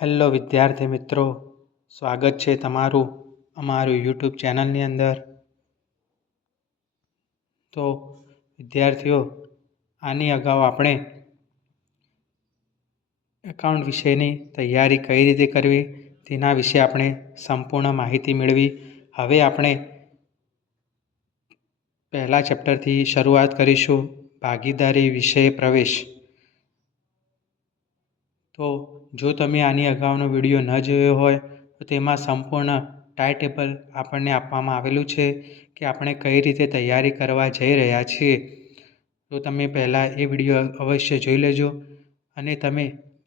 Hello વિદ્યાર્થી મિત્રો, સ્વાગત છે તમારું અમારું યુટ્યુબ ચેનલની અંદર. તો વિદ્યાર્થીઓ, આની અગાઉ આપણે એકાઉન્ટ વિશેની તૈયારી કઈ રીતે કરવી તેના વિશે આપણે સંપૂર્ણ માહિતી મેળવી. હવે આપણે પહેલા ચેપ્ટરથી શરૂઆત કરીશું, ભાગીદારી વિષય પ્રવેશ. તો જો તમે આની અગાઉનો વિડીયો ન જોયો હોય તો તેમાં સંપૂર્ણ ટાઈમટેબલ આપણને આપવામાં આવેલું છે કે આપણે કઈ રીતે તૈયારી કરવા જઈ રહ્યા છીએ. તો તમે પહેલાં એ વિડીયો અવશ્ય જોઈ લેજો અને તમે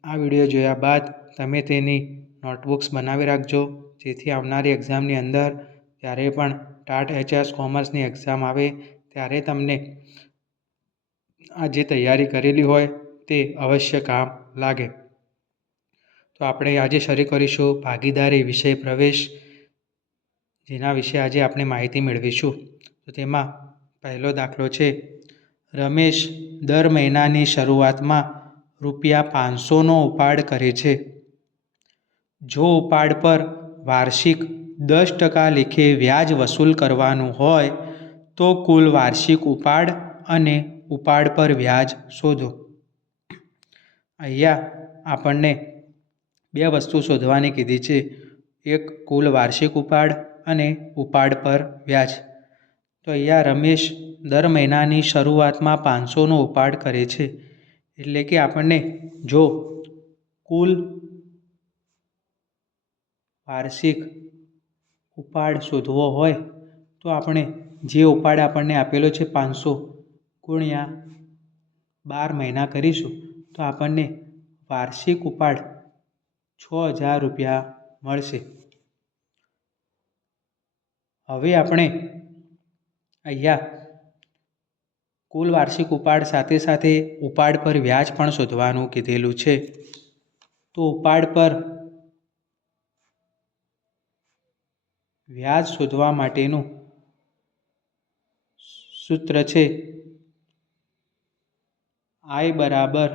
આ વિડીયો જોયા બાદ તમે તેની નોટબુક્સ બનાવી રાખજો, જેથી આવનારી એક્ઝામની અંદર જ્યારે પણ ટાટ એચએસ કોમર્સની એક્ઝામ આવે ત્યારે તમને આ જે તૈયારી કરેલી હોય તે અવશ્ય કામ લાગે. તો આપણે આજે શરૂ કરીશું ભાગીદારી વિષય પ્રવેશ, જેના વિશે આજે આપણે માહિતી મેળવીશું. તો તેમાં પહેલો દાખલો છે, રમેશ દર મહિનાની શરૂઆતમાં ₹500નો ઉપાડ કરે છે. જો ઉપાડ પર વાર્ષિક 10% લેખે વ્યાજ વસૂલ કરવાનું હોય તો કુલ વાર્ષિક ઉપાડ અને ઉપાડ પર વ્યાજ શોધો. અહીંયા આપણને બે વસ્તુ શોધવાની કીધી છે, એક કુલ વાર્ષિક ઉપાડ અને ઉપાડ પર વ્યાજ. તો અહીંયા રમેશ દર મહિનાની શરૂઆતમાં 500નો ઉપાડ કરે છે, એટલે કે આપણને જો કુલ વાર્ષિક ઉપાડ શોધવો હોય તો આપણે જે ઉપાડ આપણને આપેલો છે 500 ગુણ્યા 12 મહિના કરીશું તો આપણને વાર્ષિક ઉપાડ ₹6000 મળશે. હવે આપણે અહીંયા કુલ વાર્ષિક ઉપાડ સાથે સાથે ઉપાડ પર વ્યાજ પણ શોધવાનું કીધેલું છે. તો ઉપાડ પર વ્યાજ શોધવા માટેનું સૂત્ર છે I બરાબર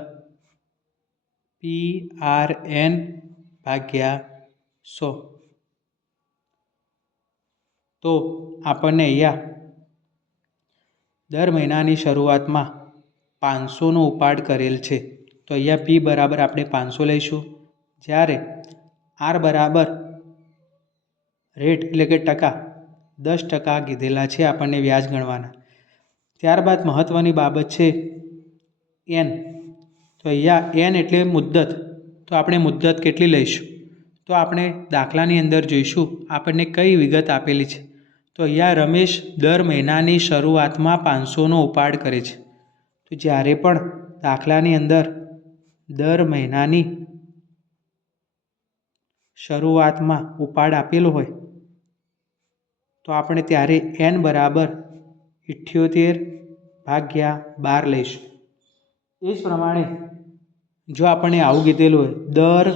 PRN/100. તો આપણને અહીંયા દર મહિનાની શરૂઆતમાં 500નો ઉપાડ કરેલ છે, તો અહીંયા P બરાબર આપણે 500 લઈશું, જ્યારે R બરાબર રેટ એટલે કે ટકા 10% કીધેલા છે આપણને વ્યાજ ગણવાના. ત્યારબાદ મહત્ત્વની બાબત છે N. તો અહીંયા N એટલે મુદ્દત. તો આપણે મુદ્દત કેટલી લઈશું તો આપણે દાખલાની અંદર જોઈશું આપણને કઈ વિગત આપેલી છે. તો અહીંયા રમેશ દર મહિનાની શરૂઆતમાં 500નો ઉપાડ કરે છે. તો જ્યારે પણ દાખલાની અંદર દર મહિનાની શરૂઆતમાં ઉપાડ આપેલો હોય તો આપણે ત્યારે N બરાબર 78/12 લઈશું. એ જ પ્રમાણે જો આપણને આવું કીધેલું હોય દર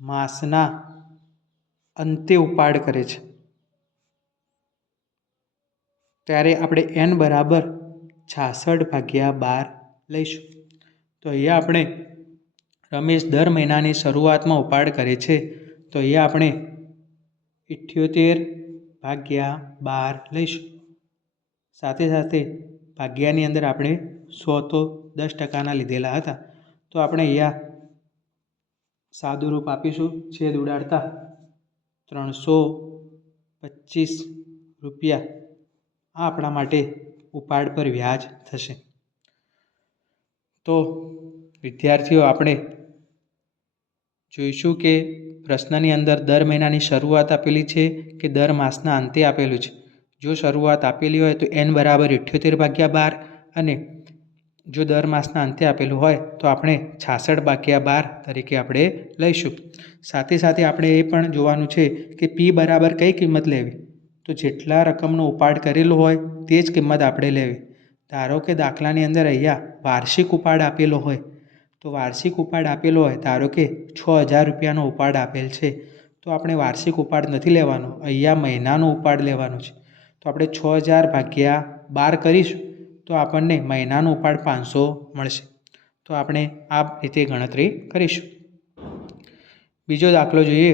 માસના અંતે ઉપાડ કરે છે ત્યારે આપણે N બરાબર 66/12 લઈશું. તો અહીંયા આપણે રમેશ દર મહિનાની શરૂઆતમાં ઉપાડ કરે છે, તો અહીંયા આપણે 78/12 લઈશું. સાથે સાથે ભાગ્યાની અંદર આપણે 100 તો 10%ના લીધેલા હતા, તો આપણે અહીંયા સાદું રૂપ આપીશું, છેદ ઉડાડતા ₹325 આ આપણા માટે ઉપાડ પર વ્યાજ થશે. તો વિદ્યાર્થીઓ, આપણે જોઈશું કે પ્રશ્નની અંદર દર મહિનાની શરૂઆત આપેલી છે કે દર માસના અંતે આપેલું છે. જો શરૂઆત આપેલી હોય તો N બરાબર 78/12 અને જો દર માસના અંતે આપેલું હોય તો આપણે 66/12 તરીકે આપણે લઈશું. સાથે સાથે આપણે એ પણ જોવાનું છે કે P બરાબર કઈ કિંમત લેવી, તો જેટલા રકમનો ઉપાડ કરેલો હોય તે જ કિંમત આપણે લેવી. ધારો કે દાખલાની અંદર અહીંયા વાર્ષિક ઉપાડ આપેલો હોય, તો વાર્ષિક ઉપાડ આપેલો હોય ધારો કે ₹6000નો ઉપાડ આપેલ છે, તો આપણે વાર્ષિક ઉપાડ નથી લેવાનો, અહીંયા મહિનાનો ઉપાડ લેવાનો છે. તો આપણે 6000/12 કરીશું તો આપણને મહિનાનો ઉપાડ 500 મળશે. તો આપણે આ રીતે ગણતરી કરીશું. બીજો દાખલો જોઈએ.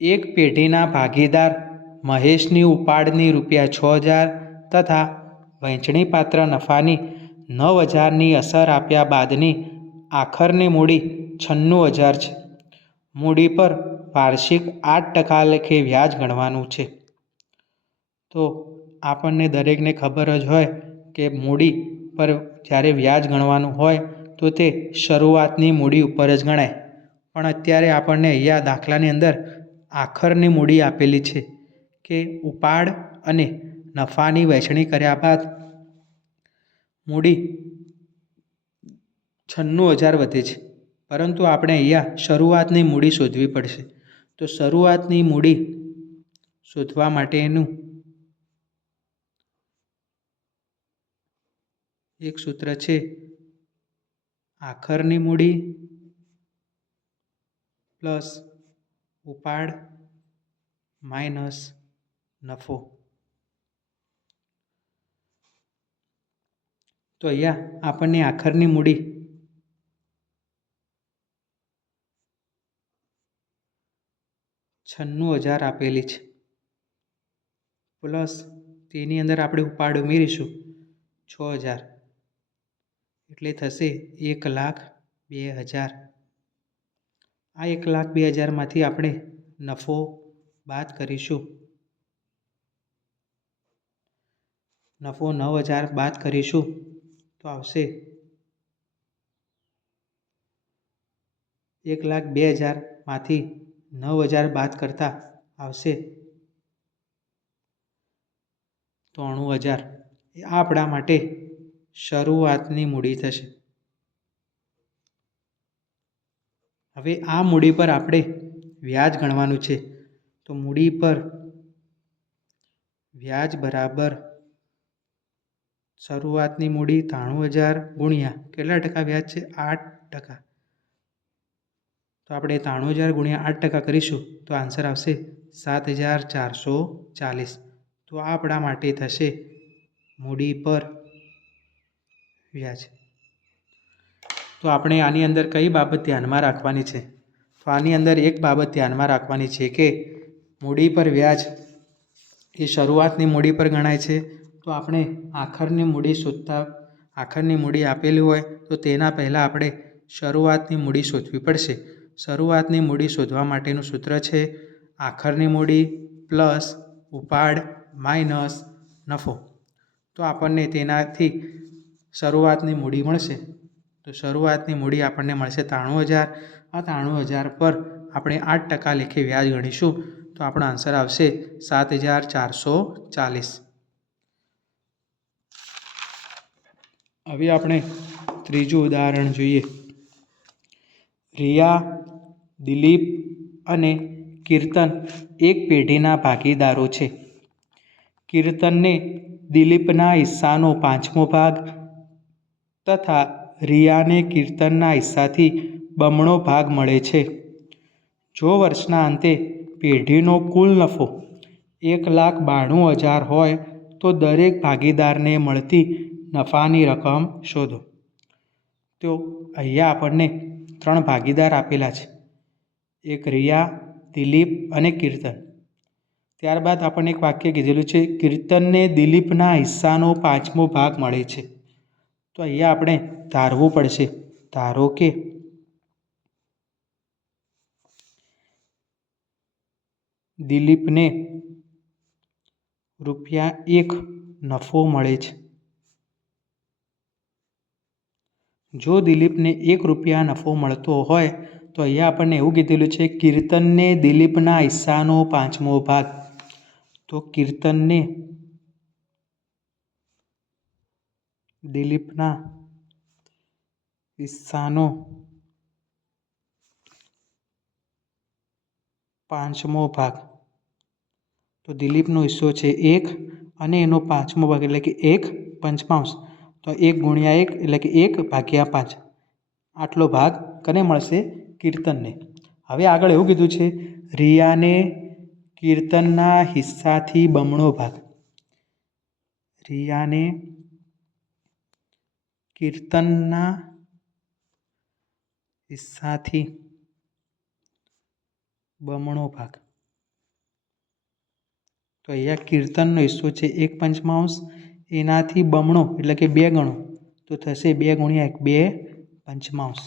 એક પેઢીના ભાગીદાર મહેશની ઉપાડની ₹6,000 તથા વહેંચણીપાત્ર નફાની 9,000ની અસર આપ્યા બાદની આખરની મૂડી 96,000 છે. મૂડી પર વાર્ષિક 8% લેખે વ્યાજ ગણવાનું છે. તો આપણને દરેકને ખબર જ હોય કે મૂડી પર જ્યારે વ્યાજ ગણવાનું હોય તો તે શરૂઆતની મૂડી ઉપર જ ગણાય. પણ અત્યારે આપણને અહીંયા દાખલાની અંદર આખરની મૂડી આપેલી છે કે ઉપાડ અને નફાની વહેંચણી કર્યા બાદ મૂડી 96,000 વધે છે. પરંતુ આપણે અહીંયા શરૂઆતની મૂડી શોધવી પડશે. તો શરૂઆતની મૂડી શોધવા માટેનું એક સૂત્ર છે આખરની મૂડી પ્લસ ઉપાડ માઇનસ નફો. તો અહીંયા આપણને આખરની મૂડી 96,000 આપેલી છે પ્લસ તેની અંદર આપણે ઉપાડ ઉમેરીશું 6,000 એટલે થશે 1,02,000. આ 1,02,000માંથી આપણે નફો બાદ કરીશું. નફો 9,000 બાદ કરીશું તો આવશે 1,02,000માંથી 9,000 બાદ કરતાં આવશે 93,000. આ આપણા માટે શરૂઆતની મૂડી થશે. હવે આ મૂડી પર આપણે વ્યાજ ગણવાનું છે. તો મૂડી પર વ્યાજ બરાબર શરૂઆતની મૂડી 93,000 ગુણ્યા કેટલા ટકા વ્યાજ છે? 8%. તો આપણે 93,000 ગુણ્યા 8% કરીશું તો આન્સર આવશે 7,440. તો આ આપણા માટે થશે મૂડી પર વ્યાજ. તો આપણે આની અંદર કઈ બાબત ધ્યાનમાં રાખવાની છે? તો આની અંદર એક બાબત ધ્યાનમાં રાખવાની છે કે મૂડી પર વ્યાજ એ શરૂઆતની મૂડી પર ગણાય છે. તો આપણે આખરની મૂડી શોધતા આખરની મૂડી આપેલી હોય તો તેના પહેલાં આપણે શરૂઆતની મૂડી શોધવી પડશે. શરૂઆતની મૂડી શોધવા માટેનું સૂત્ર છે આખરની મૂડી પ્લસ ઉપાડ માઇનસ નફો. તો આપણને તેનાથી શરૂઆતની મૂડી મળશે. તો શરૂઆતની મૂડી આપણને મળશે 93,000. આ 93,000 પર આપણે 8% લેખે વ્યાજ ગણીશું તો આપણો આન્સર આવશે 7,440. હવે આપણે ત્રીજું ઉદાહરણ જોઈએ. રિયા, દિલીપ અને કીર્તન એક પેઢીના ભાગીદારો છે. કીર્તનને દિલીપના હિસ્સાનો 5મો ભાગ તથા રિયાને કીર્તનના હિસ્સાથી બમણો ભાગ મળે છે. જો વર્ષના અંતે પેઢીનો કુલ નફો 1,92,000 હોય તો દરેક ભાગીદારને મળતી નફાની રકમ શોધો. તો અહીંયા આપણને 3 ભાગીદાર આપેલા છે. એક રિયા, દિલીપ અને કીર્તન. ત્યારબાદ આપણને એક વાક્ય કીધેલું છે કીર્તનને દિલીપના હિસ્સાનો 5મો ભાગ મળે છે. તો અહીંયા આપણે ધારવું પડશે. ધારો કે દિલીપને ₹1 નફો મળે છે. જો દિલીપને ₹1 નફો મળતો હોય તો અહીંયા આપણને એવું કીધેલું છે કીર્તનને દિલીપના હિસ્સાનો 5મો ભાગ. તો કીર્તનને દિલીપના હિસ્સાનો 5મો ભાગ. તો દિલીપનો હિસ્સો છે 1 અને એનો 5મો ભાગ એટલે કે 1/5. તો 1 ગુણ્યા 1 એટલે કે 1/5. આટલો ભાગ કને મળશે? કીર્તનને. હવે આગળ એવું કીધું છે રિયાને કીર્તનના હિસ્સાથી બમણો ભાગ. રિયાને કીર્તનના હિસ્સાથી બમણો ભાગ. તો અહીંયા કીર્તનનો હિસ્સો છે 1 પંચમાંશ, એનાથી બમણો એટલે કે 2 ગણો તો થશે 2 ગુણ્યા 1 2 પંચમાંશ.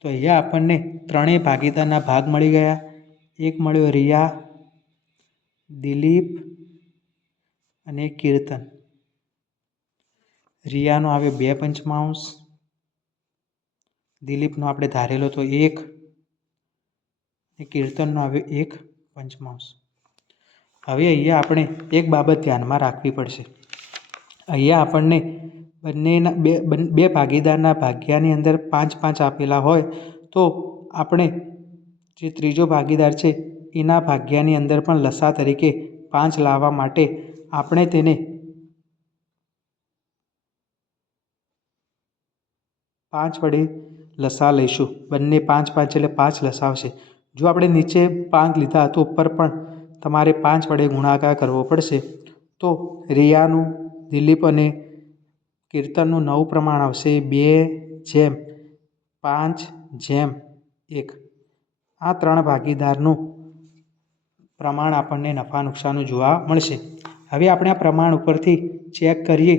તો અહીંયા આપણને ત્રણેય ભાગીદારના ભાગ મળી ગયા. એક મળ્યો રિયા, દિલીપ અને કીર્તન. રિયાનો આવે 2 પંચમાંશ, દિલીપનો આપણે ધારેલો તો 1 અને કીર્તનનો આવે 1 પંચમાંશ. હવે અહીંયા આપણે એક બાબત ધ્યાનમાં રાખવી પડશે. અહીંયા આપણને બે ભાગીદારના ભાગ્યાની અંદર 5-5 આપેલા હોય તો આપણે જે ત્રીજો ભાગીદાર છે એના ભાગ્યાની અંદર પણ લસા તરીકે 5 લાવવા માટે આપણે તેને 5 વડે લસા લઈશું. બંને 5-5 એટલે 5 લસા આવશે. જો આપણે નીચે 5 લીધા તો ઉપર પણ તમારે 5 વડે ગુણાકાર કરવો પડશે. તો રિયાનું, દિલીપ અને કીર્તનનું નવું પ્રમાણ આવશે 2:5:1. આ 3 ભાગીદારનું પ્રમાણ આપણને નફા નુકસાનનું જોવા મળશે. હવે આપણે આ પ્રમાણ ઉપરથી ચેક કરીએ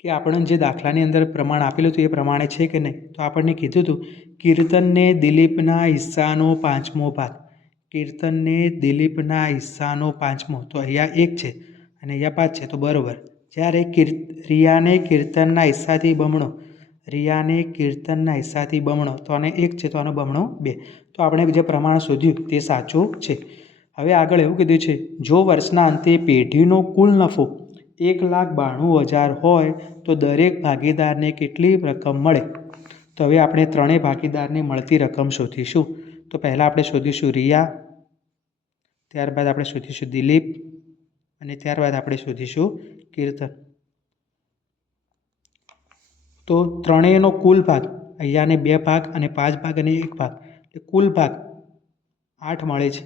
કે આપણને જે દાખલાની અંદર પ્રમાણ આપેલું હતું એ પ્રમાણે છે કે નહીં. તો આપણને કીધું હતું કીર્તનને દિલીપના હિસ્સાનો 5મો ભાગ. કીર્તનને દિલીપના હિસ્સાનો 5મો, તો અહીંયા 1 છે અને અહીંયા 5 છે તો બરાબર. જ્યારે રિયાને કીર્તનના હિસ્સાથી બમણો, રિયાને કીર્તનના હિસ્સાથી બમણો, તો આને 1 છે તો આનો બમણો 2. તો આપણે જે પ્રમાણ શોધ્યું તે સાચું છે. હવે આગળ એવું કીધું છે જો વર્ષના અંતે પેઢીનો કુલ નફો 1,92,000 હોય તો દરેક ભાગીદારને કેટલી રકમ મળે. તો હવે આપણે ત્રણેય ભાગીદારને મળતી રકમ શોધીશું. તો પહેલાં આપણે શોધીશું રિયા, ત્યારબાદ આપણે શોધીશું દિલીપ અને ત્યારબાદ આપણે શોધીશું કીર્તન. તો ત્રણેયનો કુલ ભાગ, અહીંયાને 2 ભાગ અને 5 ભાગ અને 1 ભાગ, એટલે કુલ ભાગ 8 મળે છે.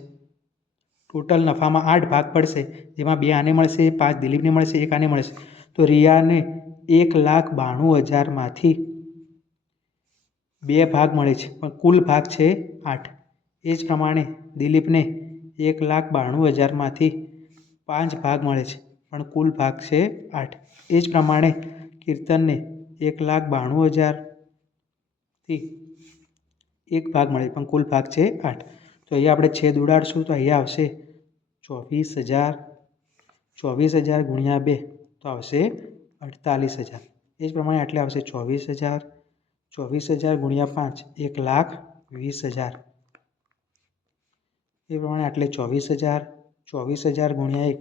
ટોટલ નફામાં 8 ભાગ પડશે, જેમાં 2 આને મળશે, 5 દિલીપને મળશે, 1 આને મળશે. તો રિયાને 1,92,000માંથી 2 ભાગ મળે છે પણ કુલ ભાગ છે 8. એ જ પ્રમાણે દિલીપને 1,92,000માંથી 5 ભાગ મળે છે પણ કુલ ભાગ છે 8. એ જ પ્રમાણે કીર્તનને 1,92,000થી 1 ભાગ મળે પણ કુલ ભાગ છે 8. તો અહીંયા આપણે છેદ ઉડાડશું તો અહીંયા આવશે 24,000. 24,000 ગુણ્યા 2 તો આવશે 48,000. એ જ પ્રમાણે આટલે આવશે 24,000. 24,000 ગુણ્યા 5 1,20,000. એ પ્રમાણે આટલે 24,000. 24,000 ગુણ્યા 1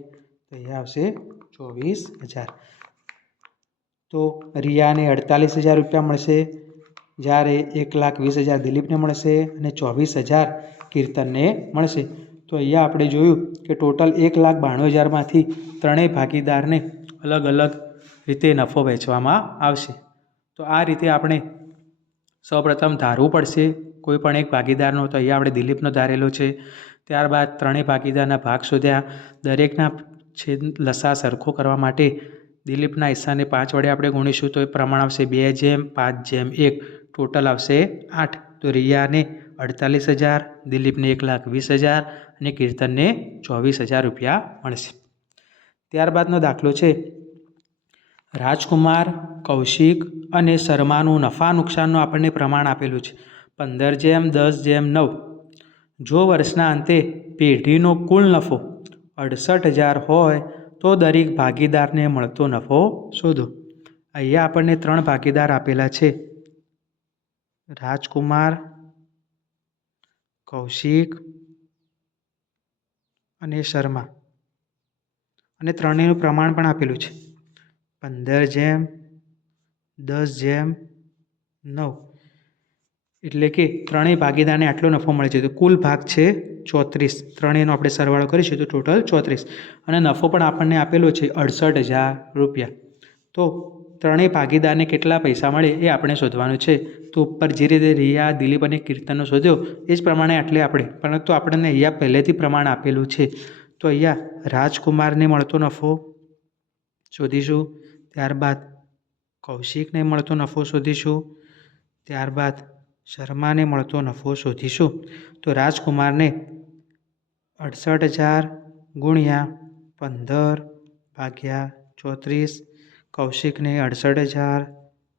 તો અહીંયા આવશે 24,000. તો રિયાને 48,000 રૂપિયા મળશે, જ્યારે 1,20,000 દિલીપને મળશે અને 24,000 કીર્તનને મળશે. તો અહીંયા આપણે જોયું કે ટોટલ 1,92,000માંથી ત્રણેય ભાગીદારને અલગ અલગ રીતે નફો વહેંચવામાં આવશે. તો આ રીતે આપણે સૌપ્રથમ ધારવું પડશે કોઈ પણ એક ભાગીદારનો. તો અહીંયા આપણે દિલીપનો ધારેલો છે. ત્યારબાદ ત્રણેય ભાગીદારના ભાગ શોધ્યા. દરેકના છેદ લસા સરખો કરવા માટે દિલીપના હિસ્સાને 5 વડે આપણે ગુણીશું તો એ પ્રમાણ આવશે 2:5:1. ટોટલ આવશે 8. તો રિયાને 48,000, દિલીપને 1,20,000 અને કીર્તનને 24,000 રૂપિયા મળશે. ત્યારબાદનો દાખલો છે રાજકુમાર, કૌશિક અને શર્માનું નફા નુકસાનનું આપણને પ્રમાણ આપેલું છે 15:10:9. જો વર્ષના અંતે પેઢીનો કુલ નફો 68,000 હોય તો દરેક ભાગીદારને મળતો નફો શોધો. અહીંયા આપણને 3 ભાગીદાર આપેલા છે, રાજકુમાર, કૌશિક અને શર્મા, અને ત્રણેયનું પ્રમાણ પણ આપેલું છે 15:10:9. એટલે કે ત્રણેય ભાગીદારને આટલો નફો મળે છે. તો કુલ ભાગ છે 34. ત્રણેયનો આપણે સરવાળો કરીશું તો ટોટલ 34 અને નફો પણ આપણને આપેલો છે 68,000 રૂપિયા. તો ત્રણેય ભાગીદારને કેટલા પૈસા મળે એ આપણે શોધવાનું છે. તો ઉપર જે રીતે રિયા, દિલીપ અને કીર્તનનો શોધ્યો એ જ પ્રમાણે આટલે આપણે, પરંતુ આપણને અહીંયા પહેલેથી પ્રમાણ આપેલું છે. તો અહીંયા રાજકુમારને મળતો નફો શોધીશું, ત્યારબાદ કૌશિકને મળતો નફો શોધીશું, ત્યારબાદ શર્માને મળતો નફો શોધીશું. તો રાજકુમારને 68,000 ગુણ્યા 15 ભાગ્યા 34, કૌશિકને 68,000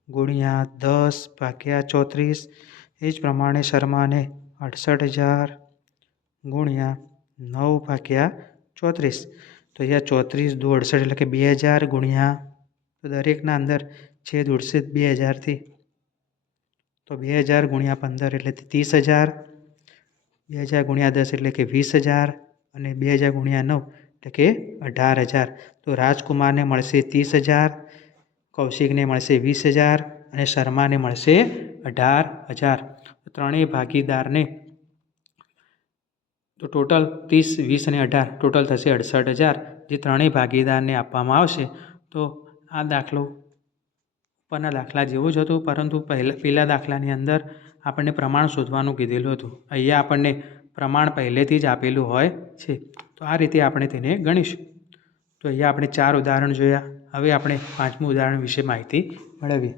ગુણ્યા 10 ભાગ્યા 34, એ જ પ્રમાણે શર્માને 68,000 ગુણ્યા 9 ભાગ્યા 34. તો અહીંયા 34 દુ 68 એટલે કે 2,000 ગુણ્યા, તો દરેકના અંદર છેદ ઉડશે 2,000થી. તો 2,000 ગુણ્યા 15 એટલે 30,000, 2,000 ગુણ્યા 10 એટલે કે 20,000 અને 2,000 ગુણ્યા 9 એટલે કે 18,000. તો રાજકુમારને મળશે 30,000, કૌશિકને મળશે 20,000 અને શર્માને મળશે 18,000. ત્રણેય ભાગીદારને તો ટોટલ 30, 20 અને 18 ટોટલ થશે 68,000, જે ત્રણેય ભાગીદારને આપવામાં આવશે. તો આ દાખલો ઉપરના દાખલા જેવો જ હતો, પરંતુ પહેલા દાખલાની અંદર આપણને પ્રમાણ શોધવાનું કીધેલું હતું. અહીંયા આપણને પ્રમાણ પહેલેથી જ આપેલું હોય છે. તો આ રીતે આપણે તેને ગણીશું. તો અહીંયા આપણે 4 ઉદાહરણ જોયા. હવે આપણે 5મું ઉદાહરણ વિશે માહિતી મેળવીએ.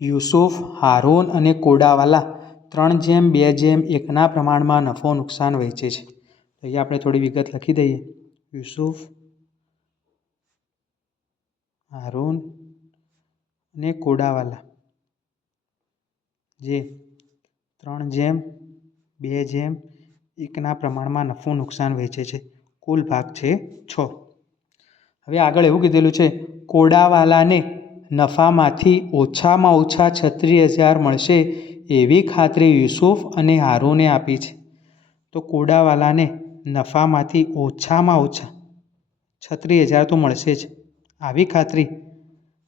યુસુફ, હારૂન અને કોડાવાલા 3:2:1 પ્રમાણમાં નફો નુકસાન વહેંચે છે. તો અહીંયા આપણે થોડી વિગત લખી દઈએ. યુસુફ, હારૂન અને કોડાવાલા જે 3:2:1 પ્રમાણમાં નફો નુકસાન વહેંચે છે. કુલ ભાગ છે 6. હવે આગળ એવું કીધેલું છે, કોડાવાલાને નફામાંથી ઓછામાં ઓછા 36,000 મળશે એવી ખાતરી યુસુફ અને હારૂને આપી છે. તો કોડાવાલાને નફામાંથી ઓછામાં ઓછા 36,000 તો મળશે જ, આવી ખાતરી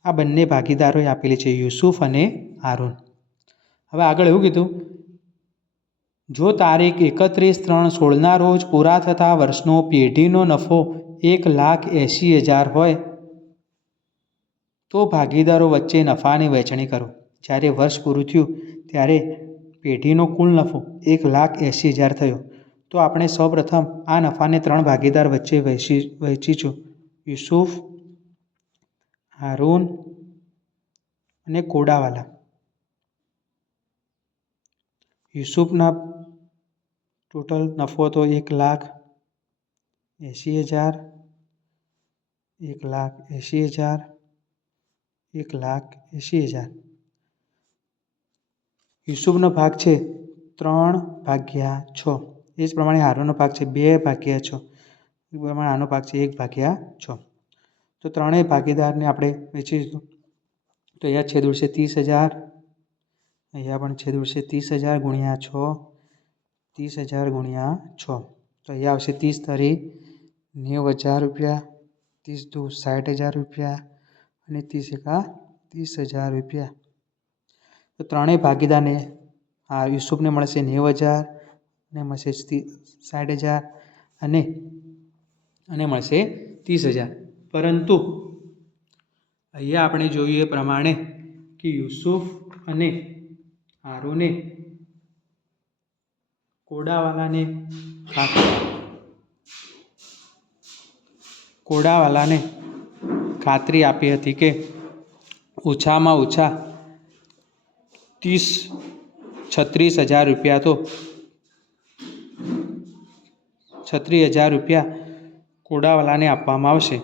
આ બંને ભાગીદારોએ આપેલી છે, યુસુફ અને હારૂન. હવે આગળ એવું કીધું, જો તારીખ 31/3/16 રોજ પૂરા થતા વર્ષનો પેઢીનો નફો 1,80,000 હોય તો ભાગીદારો વચ્ચે નફાની વહેંચણી કરો. જ્યારે વર્ષ પૂરું થયું ત્યારે પેઢીનો કુલ નફો 1,80,000 થયો. તો આપણે સૌપ્રથમ આ નફાને 3 ભાગીદાર વચ્ચે વહેંચીશું, યુસુફ, હારૂન અને કોડાવાલા. યુસુફના ટોટલ નફો તો 1,80,000, 1,80,000, 1,80,000. યુસુફનો ભાગ છે 3/6. એ જ પ્રમાણે હારૂનનો ભાગ છે 2/6. એ પ્રમાણે આનો ભાગ છે 1/6. તો ત્રણેય ભાગીદારને આપણે વેચીશું. તો અહીંયા છેદ ઉડશે 30,000, અહીંયા પણ છેદ ઉડશે 30,000 ગુણ્યા 6, 30,000 ગુણ્યા 6. તો અહીંયા આવશે 30 તરી 90,000 રૂપિયા, 30 દુ 60,000 રૂપિયા અને 30 એકા 30,000 રૂપિયા. તો ત્રણેય ભાગીદારને યુસુફને મળશે 90,000 અને મળશે 60,000 અને મળશે 30,000. પરંતુ અહીંયા આપણે જોઈએ પ્રમાણે કે યુસુફ અને હારૂને કોડાવાલાને ખાતરી આપી હતી કે ઓછામાં ઓછા 36,000 રૂપિયા તો 36,000 રૂપિયા કોડાવાલાને આપવામાં આવશે.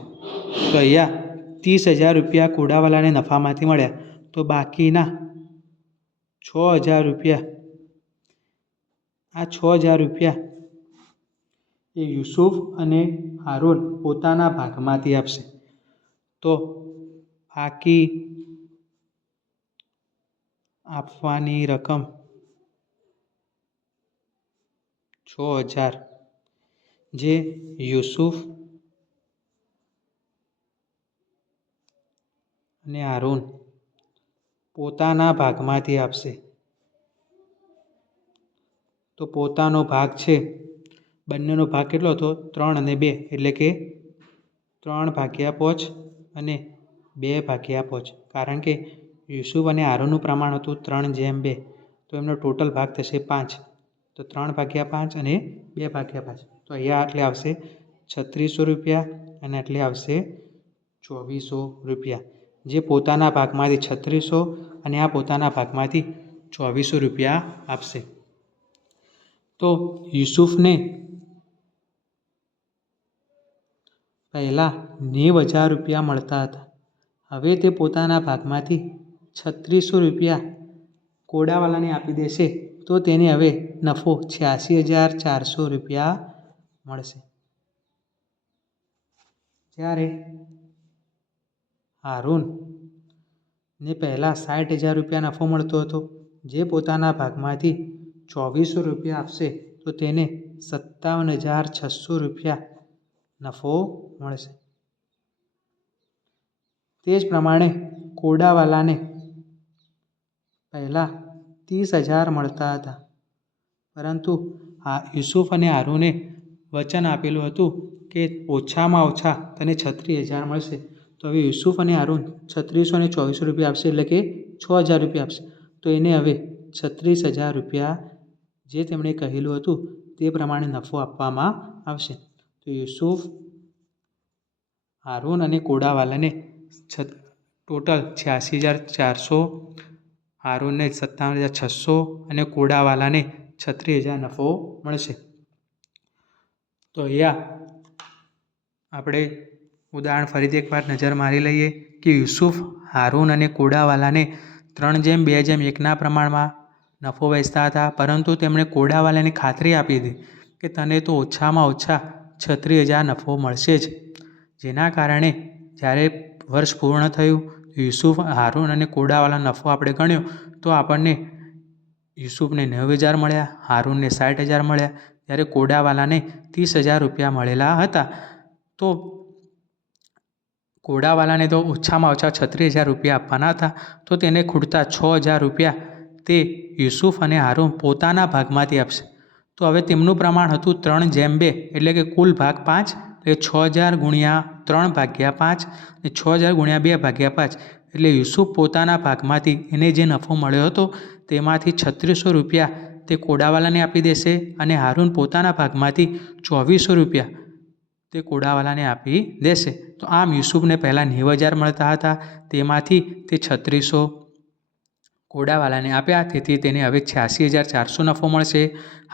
તો અહીંયા 30,000 રૂપિયા કોડાવાલાને નફામાંથી મળ્યા, તો બાકીના 6,000 રૂપિયા, આ 6,000 રૂપિયા એ યુસુફ અને હારૂન પોતાના ભાગમાંથી આપશે. તો બાકી આપવાની રકમ 6,000 જે યુસુફ અને હારૂન પોતાના ભાગમાંથી આપશે. તો પોતાનો ભાગ છે, બંનેનો ભાગ કેટલો હતો? 3 અને 2 એટલે કે 3/5 અને 2/5. કારણ કે યુસુફ અને હારૂનનું પ્રમાણ હતું 3:2, તો એમનો ટોટલ ભાગ થશે 5. તો 3/5 અને 2/5. તો અહીંયા આટલે આવશે 3600 રૂપિયા અને આટલે આવશે 2400 રૂપિયા, જે પોતાના ભાગમાંથી 3600 અને આ પોતાના ભાગમાંથી ₹2400 આપશે. તો યુસુફને પહેલાં ₹90,000 મળતા હતા. હવે તે પોતાના ભાગમાંથી ₹3600 કોડાવાલાને આપી દેશે તો તેને હવે નફો ₹86,400 મળશે. જ્યારે હારૂનને પહેલાં ₹60,000 નફો મળતો હતો, જે પોતાના ભાગમાંથી ₹2400 આપશે તો તેને ₹57,600 નફો મળશે. તે જ પ્રમાણે કોડાવાલાને પહેલાં ₹30,000 મળતા હતા, પરંતુ યુસુફ અને હારૂને વચન આપેલું હતું કે ઓછામાં ઓછા તને ₹36,000 મળશે. તો હવે યુસુફ અને હારૂન 3600 અને ₹2400 આપશે, એટલે કે ₹6,000 આપશે. તો એને હવે ₹36,000 જે તેમણે કહેલું હતું તે પ્રમાણે નફો આપવામાં આવશે. તો યુસુફ, હારૂન અને કોડાવાલાને ટોટલ 86,400, હારૂનને 57,600 અને કોડાવાલાને 36,000 નફો મળશે. તો અહીંયા આપણે ઉદાહરણ ફરીથી એકવાર નજર મારી લઈએ કે યુસુફ, હારૂન અને કોડાવાલાને 3:2:1 પ્રમાણમાં નફો વહેંચતા હતા, પરંતુ તેમણે કોડાવાલાને ખાતરી આપી હતી કે તને તો ઓછામાં ઓછા 36,000 નફો મળશે જ. જેના કારણે જ્યારે વર્ષ પૂર્ણ થયું, યુસુફ, હારૂન અને કોડાવાલા નફો આપણે ગણ્યો તો આપણને યુસુફને 90,000 મળ્યા, હારૂનને 60,000 મળ્યા, જ્યારે કોડાવાલાને ₹30,000 મળેલા હતા. તો કોડાવાલાને તો ઓછામાં ઓછા ₹36,000 આપવાના હતા, તો તેને ખૂટતા ₹6,000 તે યુસુફ અને હારૂન પોતાના ભાગમાંથી આપશે. તો હવે તેમનું પ્રમાણ હતું 3:2, એટલે કે કુલ ભાગ 5, એટલે 6,000 ગુણ્યા 3/5 અને 6,000 ગુણ્યા 2/5, એટલે યુસુફ પોતાના ભાગમાંથી એને જે નફો મળ્યો હતો તેમાંથી ₹3600 તે કોડાવાલાને આપી દેશે અને હારૂન પોતાના ભાગમાંથી ₹2400 તે કોડાવાલાને આપી દેશે. તો આમ યુસુફને પહેલાં 90,000 મળતા હતા, તેમાંથી તે 3600 કોડાવાલાને આપ્યા, તેથી તેને હવે 86,400 નફો મળશે.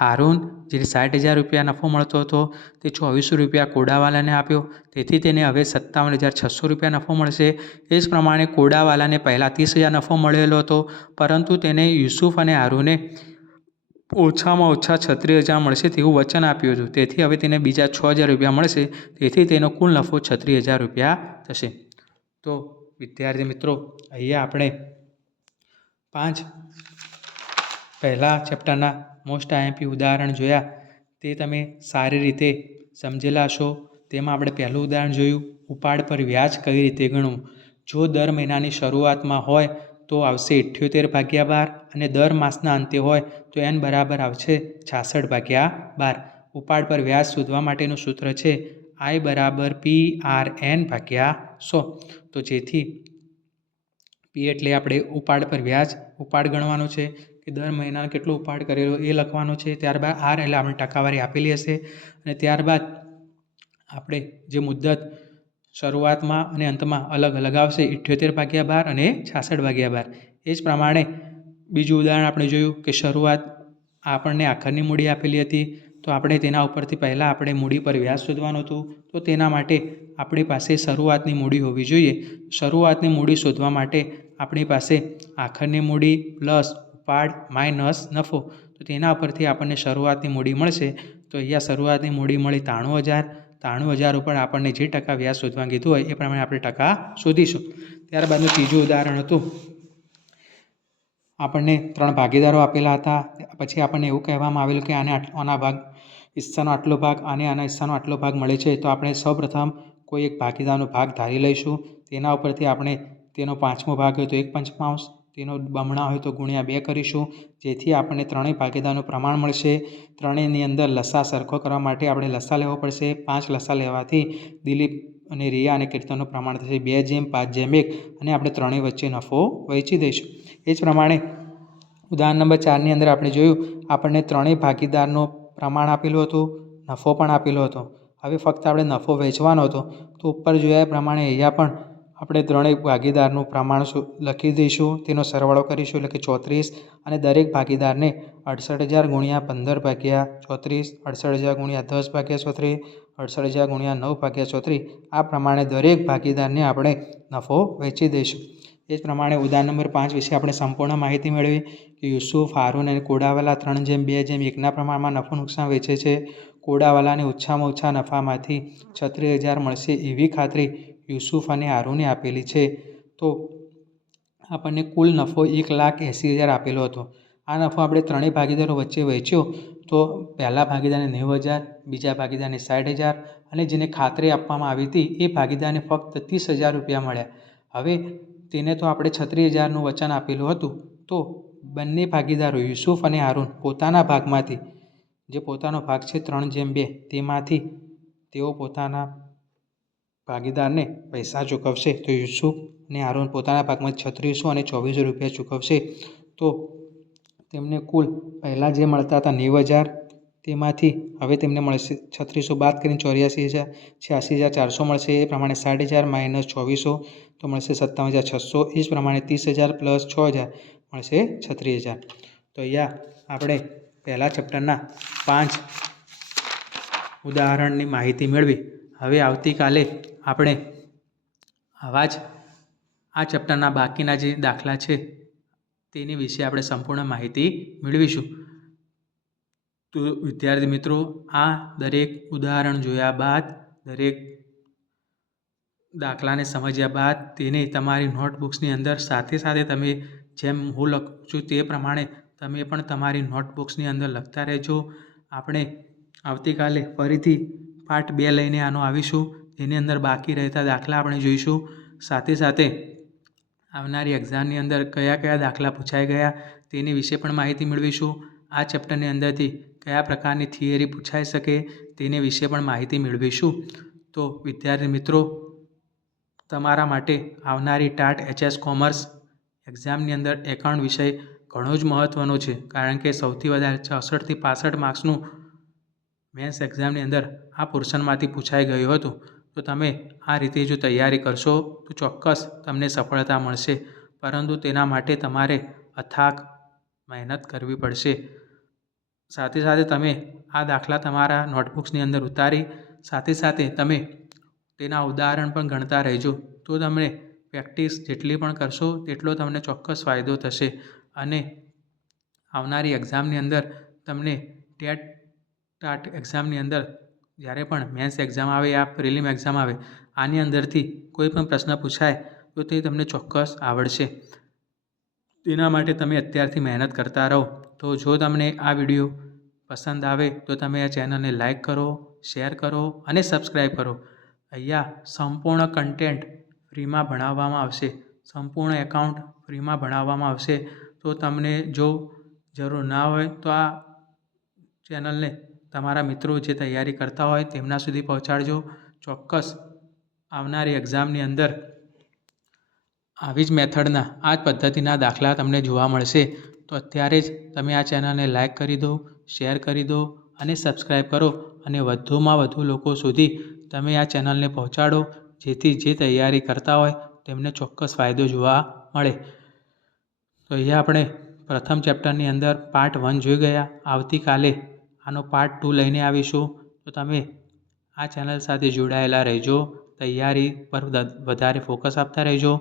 હારૂન, જે ₹60,000 નફો મળતો હતો તે ₹2400 કોડાવાલાને આપ્યો, તેથી તેને હવે ₹57,600 નફો મળશે. એ જ પ્રમાણે કોડાવાલાને પહેલાં 30,000 નફો મળેલો હતો, પરંતુ તેને યુસુફ અને હારૂને ઓછામાં ઓછા 36,000 મળશે તેવું વચન આપ્યું હતું, તેથી હવે તેને બીજા ₹6,000 મળશે, તેથી તેનો કુલ નફો ₹36,000 થશે. તો વિદ્યાર્થી મિત્રો, અહીંયા આપણે 5 પહેલા ચેપ્ટરના મોસ્ટ આઈએમપી ઉદાહરણ જોયા, તે તમે સારી રીતે સમજેલા હશો. તેમાં આપણે પહેલું ઉદાહરણ જોયું, ઉપાડ પર વ્યાજ કઈ રીતે ગણવું. જો દર મહિનાની શરૂઆતમાં હોય તો આવશે 78/12 અને દર માસના અંતે હોય તો n બરાબર આવશે 66/12. ઉપાડ પર વ્યાજ શોધવા માટેનું સૂત્ર છે I = PRN/100. તો જેથી P એટલે આપણે ઉપાડ પર વ્યાજ, ઉપાડ ગણવાનો છે કે દર મહિનાનો કેટલો ઉપાડ કરેલો એ લખવાનો છે. ત્યારબાદ R એટલે આપણે ટકાવારી આપેલી હશે, અને ત્યારબાદ આપણે જે મુદ્દત શરૂઆતમાં અને અંતમાં અલગ અલગ આવશે 78/12 અને 66/12. એ જ પ્રમાણે બીજું ઉદાહરણ આપણે જોયું કે શરૂઆત આપણને આખરની મૂડી આપેલી હતી, તો આપણે તેના ઉપરથી પહેલાં આપણે મૂડી પર વ્યાજ શોધવાનું હતું. તો તેના માટે આપણી પાસે શરૂઆતની મૂડી હોવી જોઈએ. શરૂઆતની મૂડી શોધવા માટે આપણી પાસે આખરની મૂડી પ્લસ ઉપાડ માઇનસ નફો, તો તેના ઉપરથી આપણને શરૂઆતની મૂડી મળશે. તો અહીંયા શરૂઆતની મૂડી મળી 93,000. 93,000 ઉપર આપણને જે ટકા વ્યાજ શોધવા કીધું હોય એ પ્રમાણે આપણે ટકા શોધીશું. ત્યારબાદનું ત્રીજું ઉદાહરણ હતું, આપણને 3 ભાગીદારો આપેલા હતા, પછી આપણને એવું કહેવામાં આવેલું કે આના ભાગ હિસ્સાનો આટલો ભાગ, આના હિસ્સાનો આટલો ભાગ મળે છે. તો આપણે સૌપ્રથમ કોઈ એક ભાગીદારનો ભાગ ધારી લઈશું. તેના ઉપરથી આપણે તેનો 5મો ભાગ હોય તો 1/5, તેનો બમણા હોય તો ગુણ્યા 2 કરીશું, જેથી આપણને ત્રણેય ભાગીદારનું પ્રમાણ મળશે. ત્રણેયની અંદર લસા સરખો કરવા માટે આપણે લસા લેવો પડશે. 5 લસા લેવાથી દિલીપ અને રિયા અને કીર્તનનું પ્રમાણ થશે 2:5:1, અને આપણે ત્રણેય વચ્ચે નફો વહેંચી દઈશું. એ જ પ્રમાણે ઉદાહરણ નંબર 4ની અંદર આપણે જોયું, આપણને ત્રણેય ભાગીદારનું પ્રમાણ આપેલું હતું, નફો પણ આપેલો હતો. હવે ફક્ત આપણે નફો વહેંચવાનો હતો. તો ઉપર જોયા પ્રમાણે અહીંયા પણ આપણે ત્રણેય ભાગીદારનું પ્રમાણ લખી દઈશું. તેનો સરવાળો કરીશું એટલે કે 34 અને દરેક ભાગીદારને 68,000 ગુણ્યા 15 ભાગ્યા 34, 68,000 ગુણ્યા 10 ભાગ્યા 34, 68,000 ગુણ્યા 9 ભાગ્યા 34. આ પ્રમાણે દરેક ભાગીદારને આપણે નફો વહેંચી દઈશું. એ જ પ્રમાણે ઉદાહરણ નંબર 5 વિશે આપણે સંપૂર્ણ માહિતી મેળવી કે યુસુફ, હારૂન અને કોડાવાલા 3:2:1 પ્રમાણમાં નફો નુકસાન વેચે છે. કોડાવાલાને ઓછામાં ઓછા નફામાંથી 36,000 મળશે એવી ખાતરી યુસુફ અને હારૂને આપેલી છે. તો આપણને કુલ નફો 1,80,000 આપેલો હતો. આ નફો આપણે ત્રણેય ભાગીદારો વચ્ચે વહેંચ્યો તો પહેલા ભાગીદારને 90,000, બીજા ભાગીદારને 60,000 અને જેને ખાતરી આપવામાં આવી હતી એ ભાગીદારને ફક્ત 30,000 રૂપિયા મળ્યા. હવે તેને તો આપણે 36,000નું વચન આપેલું હતું. તો બંને ભાગીદારો યુસુફ અને હારૂન પોતાના ભાગમાંથી, જે પોતાનો ભાગ છે 3:2, તેમાંથી તેઓ પોતાના ભાગીદારને પૈસા ચૂકવશે. તો યુસુફ અને હારૂન પોતાના ભાગમાં 3600 અને 2400 રૂપિયા ચૂકવશે. તો તેમને કુલ પહેલાં જે મળતા હતા 90,000, તેમાંથી હવે તેમને મળશે 3600 બાદ કરીને 86,400 મળશે. એ પ્રમાણે 60,000 માઇનસ 2400 તો મળશે 57,600. એ જ પ્રમાણે 30,000 પ્લસ 6,000 મળશે 36,000. તો અહીંયા આપણે પહેલા ચેપ્ટરના 5 ઉદાહરણની માહિતી મેળવી. હવે આવતીકાલે આપણે આવા જ આ ચેપ્ટરના બાકીના જે દાખલા છે તેની વિશે આપણે સંપૂર્ણ માહિતી મેળવીશું. તો વિદ્યાર્થી મિત્રો, આ દરેક ઉદાહરણ જોયા બાદ, દરેક દાખલાને સમજ્યા બાદ તેને તમારી નોટબુક્સની અંદર સાથે સાથે તમે જેમ હું લખું છું તે પ્રમાણે તમે પણ તમારી નોટબુક્સની અંદર લખતા રહેજો. આપણે આવતીકાલે ફરીથી પાર્ટ 2 લઈને આવીશું. એની અંદર બાકી રહેતા દાખલા આપણે જોઈશું. સાથે સાથે આવનારી એક્ઝામની અંદર કયા કયા દાખલા પૂછાઈ ગયા તેની વિશે પણ માહિતી મેળવીશું. આ ચેપ્ટરની અંદરથી કયા પ્રકારની થિયરી પૂછાઈ શકે તેની વિશે પણ માહિતી મેળવીશું. તો વિદ્યાર્થી મિત્રો, તમારા માટે આવનારી ટાટ HS કોમર્સ એક્ઝામની અંદર એકાઉન્ટ વિષય ઘણો જ મહત્ત્વનો છે. કારણ કે સૌથી વધારે 64 થી 65 માર્ક્સનું મેન્સ એક્ઝામની અંદર આ પોર્શનમાંથી પૂછાઈ ગયું હતું. તો તમે આ રીતે જો તૈયારી કરશો તો ચોક્કસ તમને સફળતા મળશે. પરંતુ તેના માટે તમારે અથાગ મહેનત કરવી પડશે. સાથે સાથે તમે આ દાખલા તમારા નોટબુક્સની અંદર ઉતારી સાથે સાથે તમે તેના ઉદાહરણ પણ ગણતા રહેજો. તો તમે પ્રેક્ટિસ જેટલી પણ કરશો તેટલો તમને ચોક્કસ ફાયદો થશે. અને આવનારી એક્ઝામની અંદર તમને ટાટ એક્ઝામની અંદર જ્યારે પણ મેન્સ એક્ઝામ આવે યા પ્રિલિમ એક્ઝામ આવે, આની અંદરથી કોઈ પણ પ્રશ્ન પૂછાય તો તે તમને ચોક્કસ આવડશે. તેના માટે તમે અત્યારથી મહેનત કરતા રહો. તો જો તમને આ વિડીયો પસંદ આવે તો તમે આ ચેનલને લાઈક કરો, શેર કરો અને સબસ્ક્રાઈબ કરો. અહીંયા સંપૂર્ણ કન્ટેન્ટ ફ્રીમાં ભણાવવામાં આવશે. સંપૂર્ણ એકાઉન્ટ ફ્રીમાં ભણાવવામાં આવશે. તો તમને જો જરૂર ના હોય તો આ ચેનલને તમારા મિત્રો જે તૈયારી કરતા હોય તેમના સુધી પહોંચાડજો. ચોક્કસ આવનારી એક્ઝામની અંદર આવી જ મેથડના, આ જ પદ્ધતિના દાખલા તમને જોવા મળશે. તો અત્યારે જ તમે આ ચેનલને લાઈક કરી દો, શેર કરી દો અને સબસ્ક્રાઈબ કરો અને વધુમાં વધુ લોકો સુધી તમે આ ચેનલને પહોંચાડો, જેથી જે તૈયારી કરતા હોય તેમને ચોક્કસ ફાયદો જોવા મળે. તો અહીંયા આપણે પ્રથમ ચેપ્ટરની અંદર પાર્ટ 1 જોઈ ગયા. આવતીકાલે આનો પાર્ટ 2 લઈને આવીશું. તો તમે આ ચેનલ સાથે જોડાયેલા રહેજો. તૈયારી પર વધારે ફોકસ આપતા રહેજો.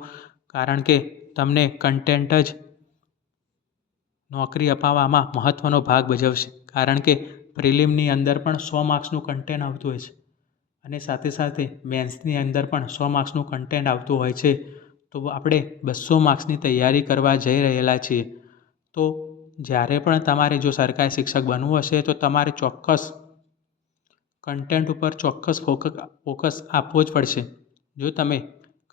કારણ કે તમને કન્ટેન્ટ જ નોકરી અપાવવામાં મહત્ત્વનો ભાગ ભજવશે. કારણ કે પ્રિલિમની અંદર પણ 100 માર્ક્સનું કન્ટેન્ટ આવતું હોય છે અને સાથે સાથે મેન્સની અંદર પણ 100 માર્ક્સનું કન્ટેન્ટ આવતું હોય છે. તો આપણે 200 માર્ક્સની તૈયારી કરવા જઈ રહેલા છીએ. તો જ્યારે પણ તમારે જો સરકારી શિક્ષક બનવું હશે તો તમારે ચોક્કસ કન્ટેન્ટ ઉપર ચોક્કસ ફોકસ આપવો જ પડશે. જો તમે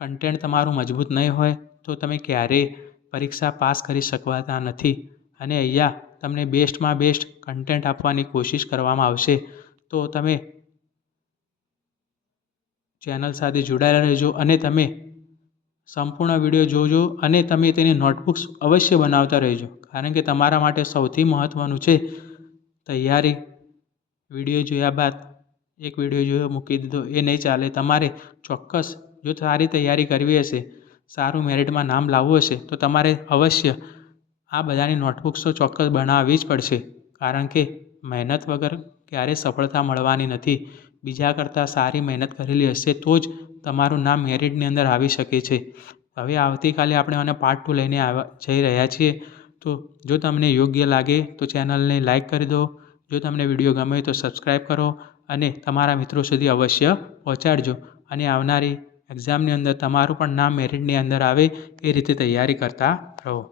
કન્ટેન્ટ તમારું મજબૂત નહીં હોય તો તમે ક્યારેય પરીક્ષા પાસ કરી શકવાના નથી. અને અહીંયા તમને બેસ્ટમાં બેસ્ટ કન્ટેન્ટ આપવાની કોશિશ કરવામાં આવશે. તો તમે ચેનલ સાથે જોડાયેલા રહેજો અને તમે સંપૂર્ણ વિડીયો જોજો અને તમે તેની નોટબુક્સ અવશ્ય બનાવતા રહેજો. કારણ કે તમારા માટે સૌથી મહત્ત્વનું છે તૈયારી. વિડીયો જોયા બાદ એક વિડીયો જોયો મૂકી દીધો એ નહીં ચાલે. તમારે ચોક્કસ જો સારી તૈયારી કરવી હશે, સારું મેરિટમાં નામ લાવવું હશે તો તમારે અવશ્ય આ બધાની નોટબુક્સ તો ચોક્કસ બનાવવી જ પડશે. કારણ કે મહેનત વગર ક્યારેય સફળતા મળવાની નથી. બીજા કરતાં સારી મહેનત કરેલી હશે તો જ તમારું નામ મેરિટની અંદર આવી શકે છે. હવે આવતીકાલે આપણે આને પાર્ટ 2 લઈને જઈ રહ્યા છીએ. તો જો તમને યોગ્ય લાગે તો ચેનલને લાઈક કરી દો. જો તમને વિડીયો ગમે તો સબસ્ક્રાઈબ કરો અને તમારા મિત્રો સુધી અવશ્ય પહોંચાડજો. અને આવનારી એક્ઝામની અંદર તમારું પણ નામ મેરિટની અંદર આવે એ રીતે તૈયારી કરતા રહો.